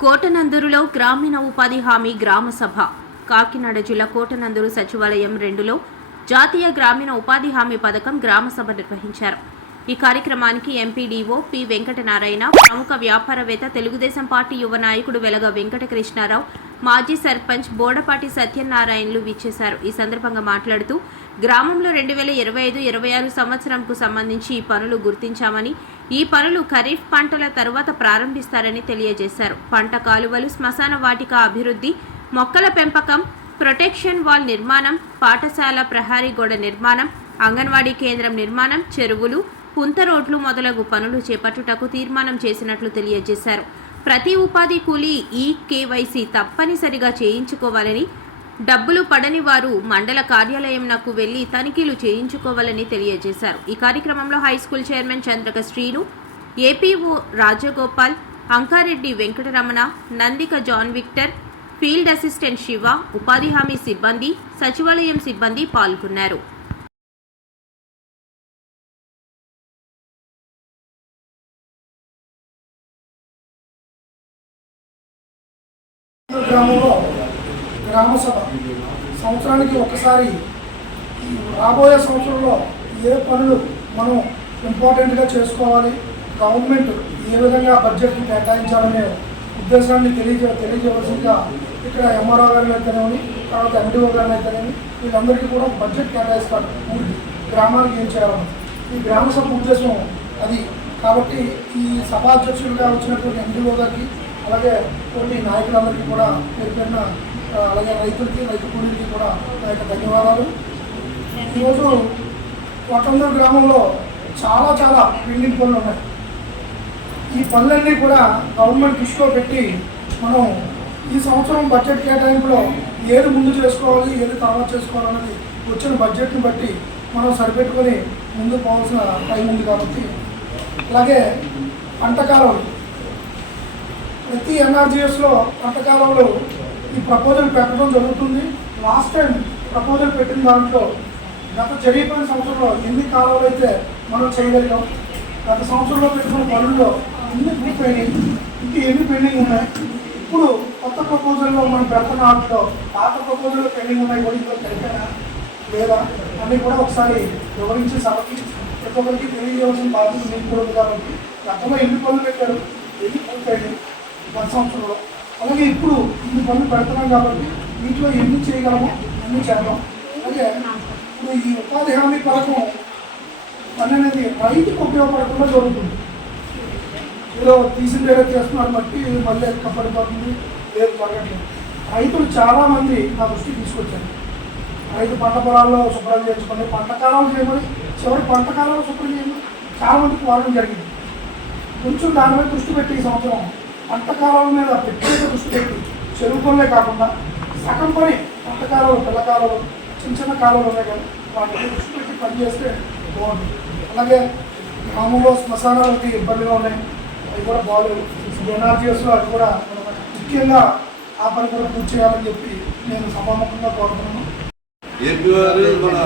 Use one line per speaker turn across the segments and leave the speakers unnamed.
కోటనందూరులో గ్రామీణ ఉపాధి హామీ గ్రామ సభ. కాకినాడ జిల్లా కోటనందూరు సచివాలయం రెండులో జాతీయ గ్రామీణ ఉపాధి హామీ పథకం గ్రామ సభ నిర్వహించారు. ఈ కార్యక్రమానికి ఎంపీడీఓ పి వెంకటనారాయణ ప్రముఖ వ్యాపారవేత్త తెలుగుదేశం పార్టీ యువ నాయకుడు వెలగ వెంకటకృష్ణారావు మాజీ సర్పంచ్ బోడపాటి సత్యనారాయణలు విచ్చేశారు. ఈ సందర్భంగా మాట్లాడుతూ గ్రామంలో రెండు వేల ఇరవై ఐదు ఇరవై ఆరు సంవత్సరంకు సంబంధించి ఈ పనులు గుర్తించామని ఈ పనులు ఖరీఫ్ పంటల తరువాత ప్రారంభిస్తారని తెలియజేశారు. పంట కాలువలు శ్మశాన వాటిక అభివృద్ధి మొక్కల పెంపకం ప్రొటెక్షన్ వాల్ నిర్మాణం పాఠశాల ప్రహారీ గోడ నిర్మాణం అంగన్వాడీ కేంద్రం నిర్మాణం చెరువులు పుంత రోడ్లు మొదలగు పనులు చేపట్టుటకు తీర్మానం చేసినట్లు తెలియజేశారు. ప్రతి ఉపాధి కూలీ ఈ కేవైసీ తప్పనిసరిగా చేయించుకోవాలని డబ్బులు పడని వారు మండల కార్యాలయంనకు వెళ్ళి తనిఖీలు చేయించుకోవాలని తెలియజేశారు. ఈ కార్యక్రమంలో high school chairman Chandraka Srinu APO Rajagopal Ankareddy Venkataramana Nandika John Victor field assistant Shiva ఉపాధి హామీ సిబ్బంది సచివాలయం సిబ్బంది పాల్గొన్నారు.
గ్రామంలో గ్రామసభ. సంవత్సరానికి ఒకసారి రాబోయే సంవత్సరంలో ఏ పనులు మనం ఇంపార్టెంట్గా చేసుకోవాలి గవర్నమెంట్ ఏ విధంగా బడ్జెట్ని కేటాయించాలనే ఉద్దేశాన్ని తెలియజే తెలియజేయవలసిందిగా ఇక్కడ ఎంఆర్ఓ గారిని అయితేనేమి తర్వాత ఎండిఓ గారిని అయితేనేమి వీళ్ళందరికీ కూడా బడ్జెట్ కేటాయిస్తారు ఊరికి గ్రామానికి ఏం చేయాలని ఈ గ్రామ సభ ఉద్దేశం అది. కాబట్టి ఈ సభాధ్యక్షుడిగా వచ్చినటువంటి ఎండిఓ గారికి అలాగే కొన్ని నాయకులందరికీ కూడా పేరు అలాగే రైతులకి రైతు కూలీలకి కూడా నా యొక్క ధన్యవాదాలు. ఈరోజు కొట్టందూరు గ్రామంలో చాలా చాలా పెండింగ్ పనులు ఉన్నాయి. ఈ పనులన్నీ కూడా గవర్నమెంట్ దృష్టిలో పెట్టి మనం ఈ సంవత్సరం బడ్జెట్ కేటాయింపులో ఏది ముందు చేసుకోవాలి ఏది తర్వాత చేసుకోవాలన్నది వచ్చిన బడ్జెట్ని బట్టి మనం సరిపెట్టుకొని ముందుకు పోవాల్సిన టైం ఉంది కాబట్టి. అలాగే పంటకాలం ప్రతి ఎన్ఆర్జీఎస్లో పంటకాలంలో ఈ ప్రపోజల్ పెట్టడం జరుగుతుంది. లాస్ట్ టైం ప్రపోజల్ పెట్టిన దాంట్లో గత జరిగిపోయిన సంవత్సరంలో ఎన్ని కాలాలు అయితే మనం చేయగలిగాం గత సంవత్సరంలో పెట్టుకున్న పనుల్లో ఎన్ని పూర్తయినాయి. ఇంకా ఎన్ని పెండింగ్ ఉన్నాయి? ఇప్పుడు కొత్త ప్రపోజల్లో మనం పెడుతున్న వాటిలో పాత ప్రపోజల్లో పెండింగ్ ఉన్నాయి కూడా ఇందులో కలిపానా లేదా అన్నీ కూడా ఒకసారి వివరించి సభకి ప్రతి ఒక్కరికి తెలియజేయవలసిన బాధ్యత మీకు కూడా ఉంది కాబట్టి గతంలో ఎన్ని పనులు పెట్టారు? ఎన్ని పూర్తయినాయి? గత సంవత్సరంలో అలాగే ఇప్పుడు ఇన్ని పనులు పెడుతున్నాం కాబట్టి వీటిలో ఎన్ని చేయగలమో అన్ని చేద్దాం. అలాగే ఇప్పుడు ఈ ఉపాధి హామీ పథకం పని అనేది రైతుకు ఉపయోగపడకుండా జరుగుతుంది. ఏదో తీసిన దగ్గర చేస్తున్నారు బట్టి మళ్ళీ కప్పడిపోతుంది లేదు పడట్లేదు. రైతులు చాలామంది నా దృష్టికి తీసుకొచ్చారు. రైతు పంట పొలాల్లో శుభ్రం చేసుకొని పంట కాలాలు చేయమని చివరి పంట కాలంలో శుభ్రం చేయమని చాలామందికి వాడడం జరిగింది. కొంచెం దాని మీద దృష్టి పెట్టి ఈ సంవత్సరం పంటకాలం మీద ప్రత్యేక దృష్టి పెట్టి చెరువు పనులే కాకుండా సగం పని పంట కాలువలు చిన్న చిన్న కాలువలు ఉన్నాయి కానీ వాటి దృష్టి పెట్టి పనిచేస్తే బాగుంటుంది. అలాగే గ్రామంలో శ్మశానాలకి ఇబ్బందిగా ఉన్నాయి. అవి కూడా బాగాలేవు. ఎన్ఆర్జీఎస్లో అది కూడా ముఖ్యంగా ఆ పని కూడా పూర్తి చేయాలని చెప్పి నేను సమానంగా కోరుతున్నాను.
ఏపీ వారు మన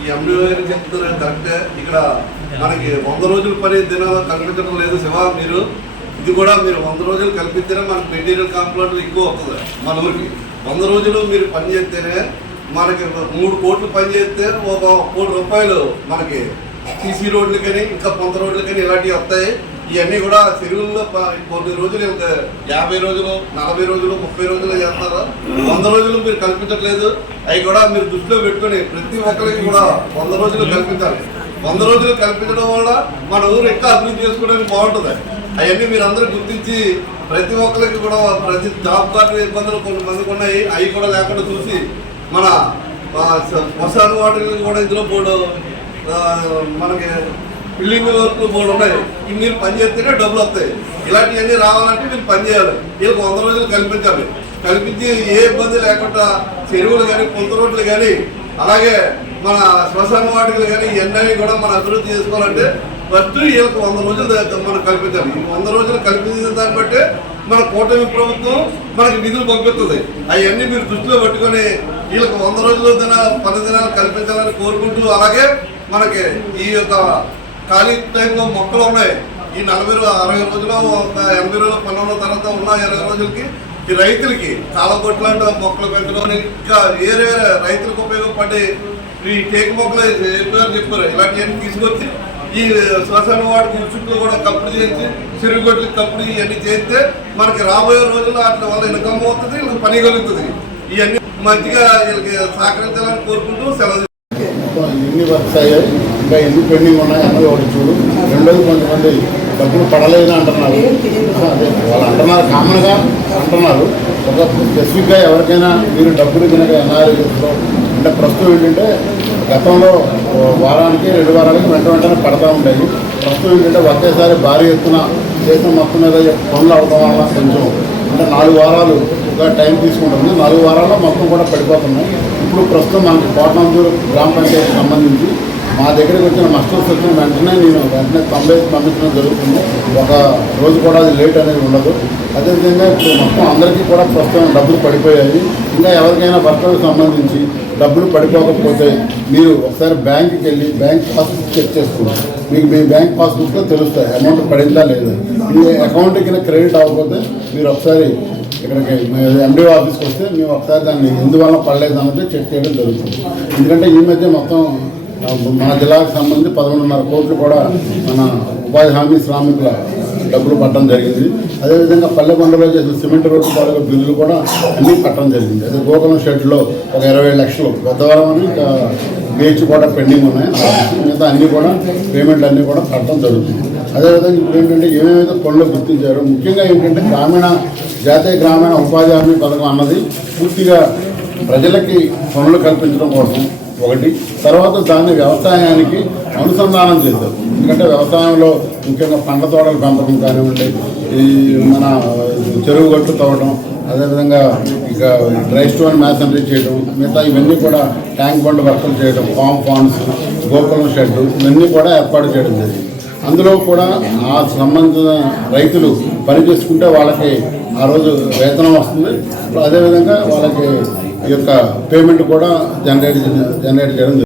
ఈ ఎండి గారు చెప్తున్నారు కరెక్టే. ఇక్కడ మనకి వంద రోజుల పని దినాలు కల్పించడం లేదు శివ మీరు. ఇది కూడా మీరు వంద రోజులు కల్పిస్తేనే మనకి మెటీరియల్ కాంప్లాంట్లు ఎక్కువ వస్తుంది మన ఊరికి. వంద రోజులు మీరు పని చేస్తేనే మనకి మూడు కోట్లు పని చేస్తే ఒక కోటి రూపాయలు మనకి సీసీ రోడ్లు కానీ ఇంకా పొంత రోడ్లు కానీ ఇలాంటివి వస్తాయి. ఇవన్నీ కూడా చెరువుల్లో కొన్ని రోజులు ఇంకా యాభై రోజులు నలభై రోజులు ముప్పై రోజులు చేస్తారు. వంద రోజులు మీరు కల్పించట్లేదు. అవి కూడా మీరు దృష్టిలో పెట్టుకొని ప్రతి ఒక్కరికి కూడా వంద రోజులు కల్పించాలి. వంద రోజులు కల్పించడం వల్ల మన ఊరు ఎక్కువ అభివృద్ధి చేసుకోవడానికి బాగుంటుంది. అవన్నీ మీరు అందరూ గుర్తించి ప్రతి ఒక్కరికి కూడా ప్రతి జాబ్ కార్డు ఇబ్బందులు కొంతమందికి ఉన్నాయి. అవి కూడా లేకుండా చూసి మన శ్మశాన వాటికి కూడా ఇందులో పోడు మనకి బిల్డింగ్ వర్క్లు మూడు ఉన్నాయి. ఇవి మీరు పని చేస్తేనే డబ్బులు వస్తాయి. ఇలాంటివన్నీ రావాలంటే మీరు పని చేయాలి. వీళ్ళకి వంద రోజులు కల్పించాలి. కల్పించి ఏ ఇబ్బంది లేకుండా చెరువులు కానీ కొంత రోడ్లు కానీ అలాగే మన శ్మశాన వాటికలు కానీ ఇవన్నీ కూడా మనం అభివృద్ధి చేసుకోవాలంటే ఫస్ట్ వీళ్ళకి వంద రోజులు మనం కల్పించాలి. ఈ వంద రోజులు కల్పించిన దాన్ని బట్టే మన కూటమి ప్రభుత్వం మనకి నిధులు పంపిస్తుంది. అవన్నీ మీరు దృష్టిలో పెట్టుకొని వీళ్ళకి వంద రోజుల దిన పది దినాలు కల్పించాలని కోరుకుంటూ అలాగే మనకి ఈ యొక్క ఖాళీ టైంలో మొక్కలు ఉన్నాయి. ఈ నలభై అరవై రోజులు ఒక ఎనభై రోజులు పన్నెండు తర్వాత ఉన్న ఇరవై రోజులకి ఈ రైతులకి కాలగొట్లాంటి మొక్కలు పెంచడం ఇంకా వేరే వేరే రైతులకు ఉపయోగపడే ఈ టేకు మొక్కలు చెప్పారు చెప్పారు? ఇలాంటివన్నీ తీసుకొచ్చి ఈ శ్మశాన వాడికి చుట్టూ కూడా కప్పుడు చేయించి చెరుగొట్లు కప్పులు ఇవన్నీ చేస్తే మనకి రాబోయే రోజుల్లో అట్లా వల్ల ఇన్కమ్ అవుతుంది వీళ్ళకి పని కలుగుతుంది. ఇవన్నీ మంచిగా వీళ్ళకి సహకరించాలని కోరుకుంటూ సెలవు
ఎన్ని వర్క్స్ అయ్యాయి ఇంకా ఎన్ని పెండింగ్ ఉన్నాయి అన్నది ఒకటి చూడు. రెండోది కొంతమంది డబ్బులు పడలేదు అంటున్నారు. అదే వాళ్ళు అంటున్నారు కామన్గా అంటున్నారు. ఒక స్పెసిఫిక్గా ఎవరికైనా మీరు డబ్బులు కనుక ఎన్ఆర్ఐలో అంటే ప్రస్తుతం ఏంటంటే గతంలో వారానికి రెండు వారాలకి వెంట వెంటనే పడతా ఉంటాయి. ప్రస్తుతం ఏంటంటే ఒకేసారి భారీ ఎత్తున దేశం మొత్తం మీద పనులు అవడం వల్ల కొంచెం అంటే నాలుగు వారాలు ఇంకా టైం తీసుకుంటుంది నాలుగు వారాల్లో మొత్తం కూడా పడిపోతున్నాయి. ఇప్పుడు ప్రస్తుతం మనకి కోటనందూరు గ్రామ పంచాయతీకి సంబంధించి మా దగ్గరికి వచ్చిన మస్టర్స్ వచ్చిన వెంటనే నేను వెంటనే తొంభై పంపించడం జరుగుతుంది. ఒక రోజు కూడా అది లేట్ అనేది ఉండదు. అదేవిధంగా ఇప్పుడు మొత్తం అందరికీ కూడా ప్రస్తుతం డబ్బులు పడిపోయాయి. ఇంకా ఎవరికైనా భర్తలకు సంబంధించి డబ్బులు పడిపోకపోతే మీరు ఒకసారి బ్యాంక్కి వెళ్ళి బ్యాంక్ పాస్బుక్ చెక్ చేసుకోండి. మీకు మీ బ్యాంక్ పాస్బుక్లో తెలుస్తాయి. అమౌంట్ పడిందా లేదా? మీ అకౌంట్ కింద క్రెడిట్ అవ్వకపోతే మీరు ఒకసారి ఇక్కడికి ఎండిఓ ఆఫీస్కి వస్తే మేము ఒకసారి దాన్ని ఎందువల్ల పడలేదు అన్నది చెక్ చేయడం జరుగుతుంది. ఎందుకంటే ఈ మధ్య మొత్తం మన జిల్లాకు సంబంధించి పదకొండున్నర కోట్లు కూడా మన ఉపాధి హామీ శ్రామికుల డబ్బులు పట్టడం జరిగింది. అదేవిధంగా పల్లెకొండలో చేసిన సిమెంట్ రోడ్డు తాలూకా బిల్లులు కూడా అన్నీ పట్టడం జరిగింది. అదే గోకులం షెడ్లో ఒక ఇరవై లక్షలు పెద్దవరం అని ఇంకా బీచ్ కూడా పెండింగ్ ఉన్నాయి. మిగతా అన్నీ కూడా పేమెంట్లు అన్నీ కూడా కట్టడం జరుగుతుంది. అదేవిధంగా ఇప్పుడు ఏంటంటే ఏమేమైతే పనులు గుర్తించారు ముఖ్యంగా ఏంటంటే గ్రామీణ జాతీయ గ్రామీణ ఉపాధి హామీ పథకం అన్నది పూర్తిగా ప్రజలకి పనులు కల్పించడం కోసం ఒకటి. తర్వాత దాన్ని వ్యవసాయానికి అనుసంధానం చేశారు. ఎందుకంటే వ్యవసాయంలో ముఖ్యంగా పండ్ల తోటల పెంపకం కానివ్వండి ఈ మన చెరువు గట్టు తవ్వడం అదేవిధంగా ఇక డ్రై స్టోన్ మ్యాసనరీ చేయడం మిగతా ఇవన్నీ కూడా ట్యాంక్ బండ్ వర్కులు చేయడం ఫామ్ ఫాన్స్ గోకులం షెడ్ ఇవన్నీ కూడా ఏర్పాటు చేయడం జరిగింది. అందులో కూడా ఆ సంబంధించిన రైతులు పని చేసుకుంటే వాళ్ళకి ఆ రోజు వేతనం వస్తుంది. అదేవిధంగా వాళ్ళకి ఈ యొక్క పేమెంట్ కూడా జనరేట్ జనరేట్ చేయడం జరుగుతుంది.